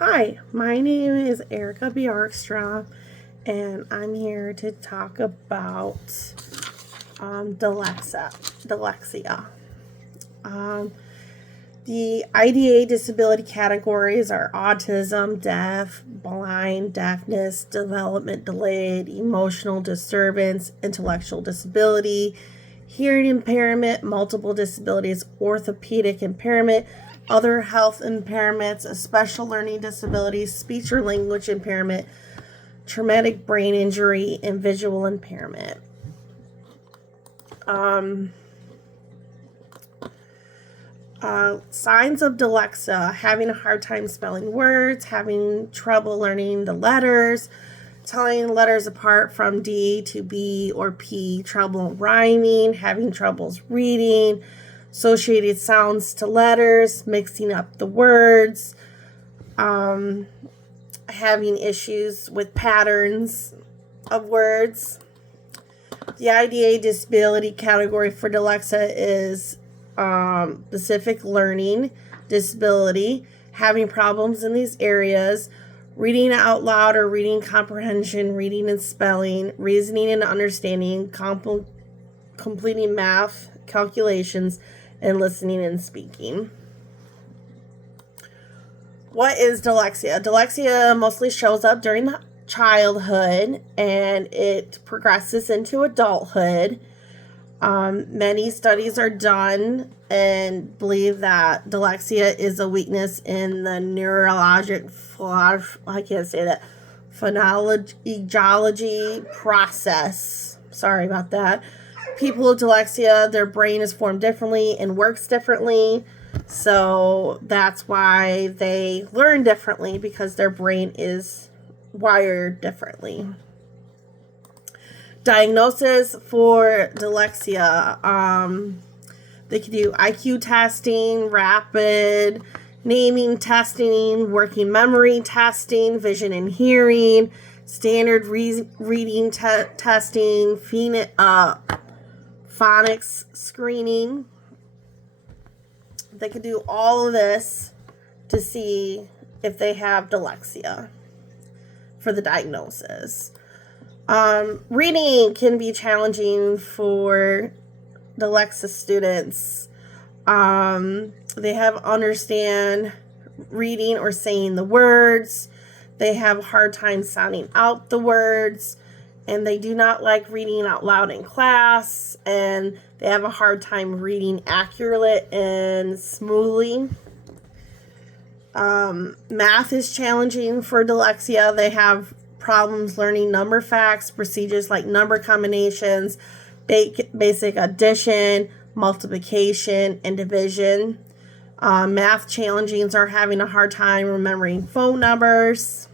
Hi, my name is Erica Bjorkstrom, and I'm here to talk about dyslexia. Um, the IDA disability categories are autism, deaf, blind, deafness, development delayed, emotional disturbance, intellectual disability, hearing impairment, multiple disabilities, orthopedic impairment, other health impairments, a special learning disability, speech or language impairment, traumatic brain injury, and visual impairment. Signs of dyslexia: having a hard time spelling words, having trouble learning the letters, telling letters apart from D to B or P, trouble rhyming, having troubles reading, associated sounds to letters, mixing up the words, having issues with patterns of words. The IDA disability category for dyslexia is specific learning disability, having problems in these areas, reading out loud or reading comprehension, reading and spelling, reasoning and understanding, completing math calculations, and listening and speaking. What is dyslexia? Dyslexia mostly shows up during childhood and it progresses into adulthood. Many studies are done and believe that dyslexia is a weakness in the neurologic phonology process. Sorry about that. People with dyslexia, their brain is formed differently and works differently. So that's why they learn differently, because their brain is wired differently. Diagnosis for dyslexia: they can do IQ testing, rapid naming testing, working memory testing, vision and hearing, standard reading testing, phonics screening. They can do all of this to see if they have dyslexia for the diagnosis. Reading can be challenging for dyslexia students. They have understand reading or saying the words. They have a hard time sounding out the words, and they do not like reading out loud in class, and they have a hard time reading accurately and smoothly. Math is challenging for dyslexia. They have problems learning number facts, procedures like number combinations, basic addition, multiplication, and division. Math challenges are having a hard time remembering phone numbers.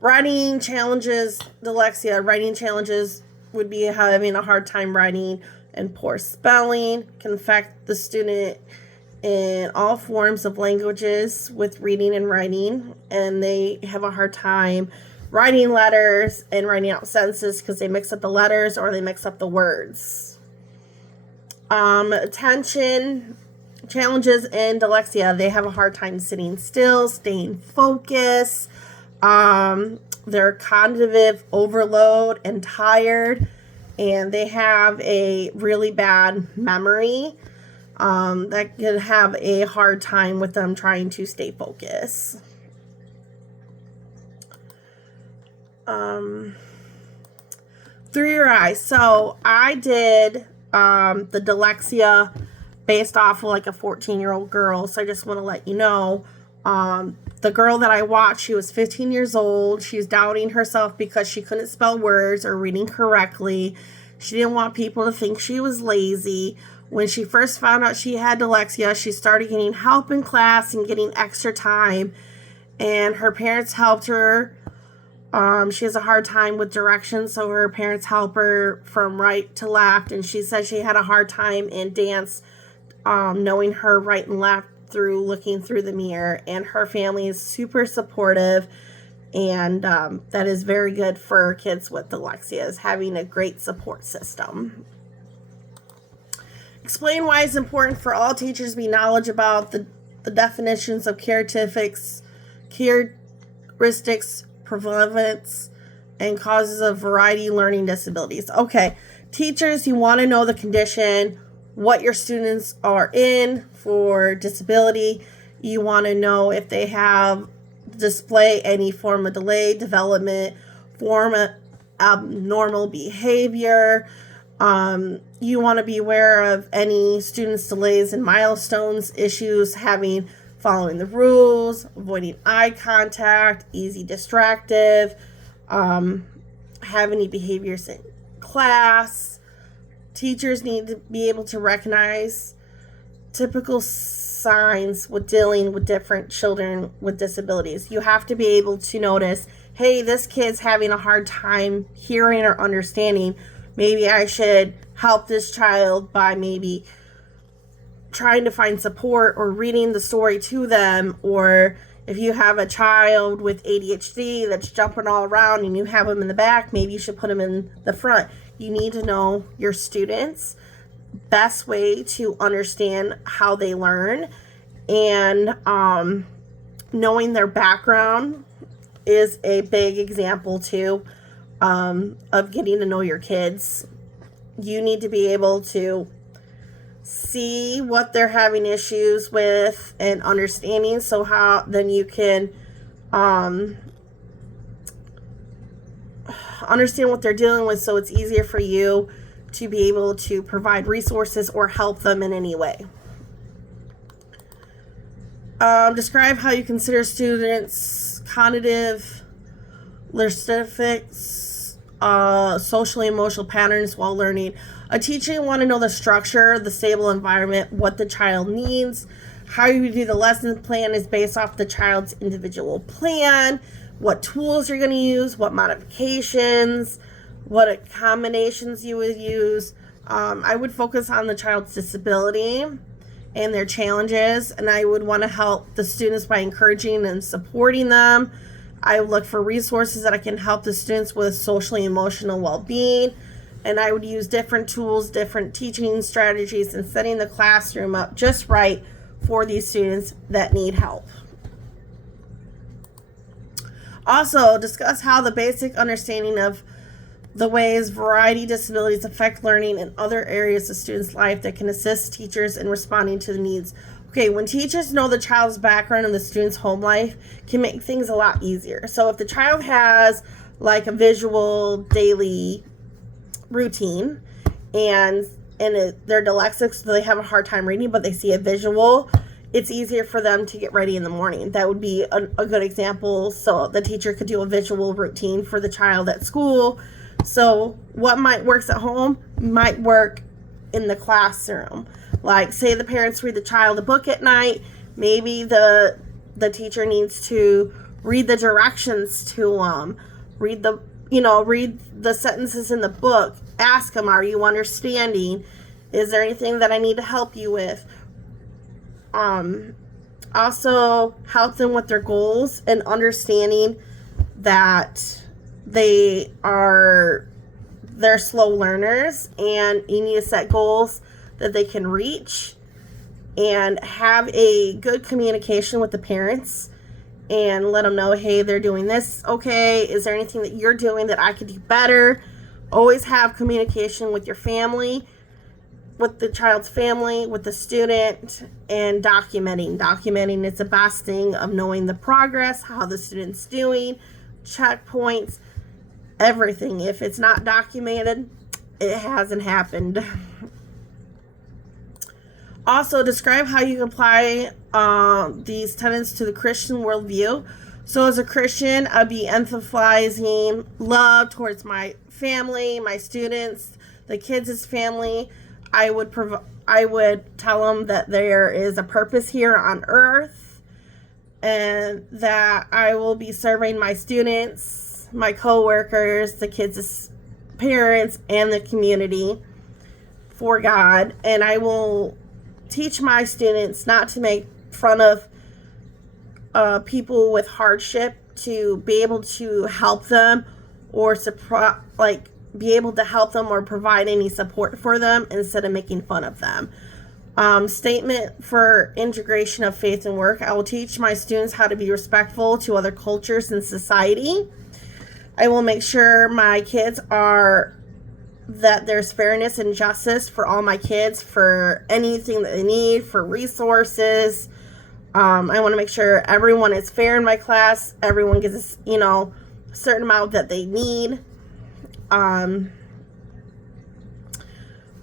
Writing challenges, dyslexia. Writing challenges would be having a hard time writing and poor spelling. Can affect the student in all forms of languages with reading and writing, and they have a hard time writing letters and writing out sentences because they mix up the letters or they mix up the words. Attention challenges in dyslexia: they have a hard time sitting still, staying focused. They're cognitive overload and tired, and they have a really bad memory. That can have a hard time with them trying to stay focused. Through your eyes. So I did the dyslexia based off of like a 14-year-old girl. So I just want to let you know, the girl that I watched, she was 15 years old. She was doubting herself because she couldn't spell words or reading correctly. She didn't want people to think she was lazy. When she first found out she had dyslexia, she started getting help in class and getting extra time. And her parents helped her. She has a hard time with directions, so her parents help her from right to left. And she said she had a hard time in dance, knowing her right and left through looking through the mirror. And her family is super supportive. And that is very good for kids with dyslexia, is having a great support system. Explain why it's important for all teachers to be knowledgeable about the the definitions of characteristics, prevalence, and causes of variety learning disabilities. Okay, teachers, you want to know the condition, what your students are in for disability. You want to know if they have display any form of delay development, form of abnormal behavior. You want to be aware of any students' delays and milestones, issues following the rules, avoiding eye contact, easy distractive, have any behaviors in class. Teachers need to be able to recognize typical signs with dealing with different children with disabilities. You have to be able to notice, hey, this kid's having a hard time hearing or understanding. Maybe I should help this child by maybe trying to find support or reading the story to them. Or if you have a child with ADHD that's jumping all around and you have them in the back, maybe you should put them in the front. You need to know your students' best way to understand how they learn, and knowing their background is a big example too, of getting to know your kids. You need to be able to see what they're having issues with and understanding, so how then you can understand what they're dealing with, so it's easier for you to be able to provide resources or help them in any way. Describe how you consider students' cognitive, linguistics, social and emotional patterns while learning. A teacher will want to know the structure, the stable environment, what the child needs. How you do the lesson plan is based off the child's individual plan, what tools you're going to use, what modifications, what accommodations you would use. I would focus on the child's disability and their challenges, and I would want to help the students by encouraging and supporting them. I would look for resources that I can help the students with socially emotional well-being, and I would use different tools, different teaching strategies, and setting the classroom up just right for these students that need help. Also, discuss how the basic understanding of the ways variety disabilities affect learning in other areas of students' life that can assist teachers in responding to the needs. Okay, when teachers know the child's background and the student's home life, can make things a lot easier. So if the child has like a visual daily routine and they're dyslexic, so they have a hard time reading, but they see a visual, it's easier for them to get ready in the morning. That would be a good example. So the teacher could do a visual routine for the child at school. So what might work at home might work in the classroom. Like, say the parents read the child a book at night, maybe the teacher needs to read the directions to them, read the sentences in the book, ask them, are you understanding? Is there anything that I need to help you with? Also help them with their goals and understanding that they're slow learners, and you need to set goals that they can reach, and have a good communication with the parents and let them know, hey, they're doing this okay, is there anything that you're doing that I could do better? Always have communication with your family, with the child's family, with the student, and documenting is the best thing of knowing the progress, how the student's doing, checkpoints, everything. If it's not documented, it hasn't happened. Also, describe how you apply these tenets to the Christian worldview. So as a Christian, I'd be emphasizing love towards my family, my students, the kids' family. I would tell them that there is a purpose here on earth, and that I will be serving my students, my co-workers, the kids' parents, and the community for God. And I will teach my students not to make fun of people with hardship, to be able to help them or be able to help them or provide any support for them instead of making fun of them. Statement for integration of faith and work. I will teach my students how to be respectful to other cultures and society. I will make sure my kids that there's fairness and justice for all my kids, for anything that they need, for resources. I want to make sure everyone is fair in my class. Everyone gets, a certain amount that they need.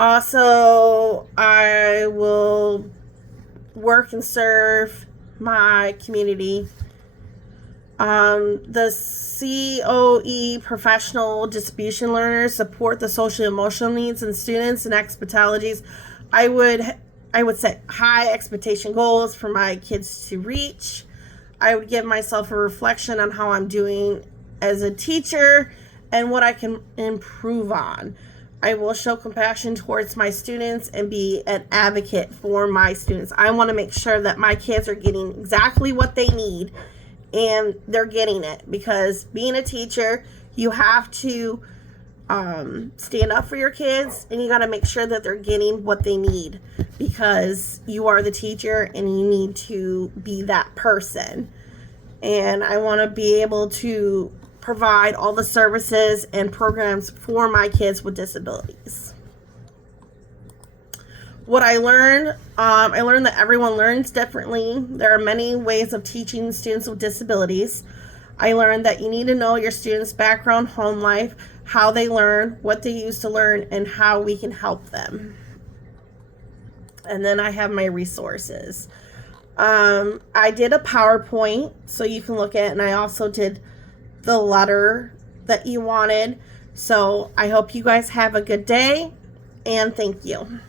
Also, I will work and serve my community. The COE professional distribution learners support the social emotional needs in students and expectations. I would set high expectation goals for my kids to reach. I would give myself a reflection on how I'm doing as a teacher and what I can improve on. I will show compassion towards my students and be an advocate for my students. I want to make sure that my kids are getting exactly what they need and they're getting it, because being a teacher, you have to stand up for your kids, and you got to make sure that they're getting what they need, because you are the teacher and you need to be that person. And I want to be able to provide all the services and programs for my kids with disabilities. What I learned that everyone learns differently. There are many ways of teaching students with disabilities. I learned that you need to know your students' background, home life, how they learn, what they use to learn, and how we can help them. And then I have my resources. I did a PowerPoint so you can look at it, and I also did the letter that you wanted. So I hope you guys have a good day, and thank you.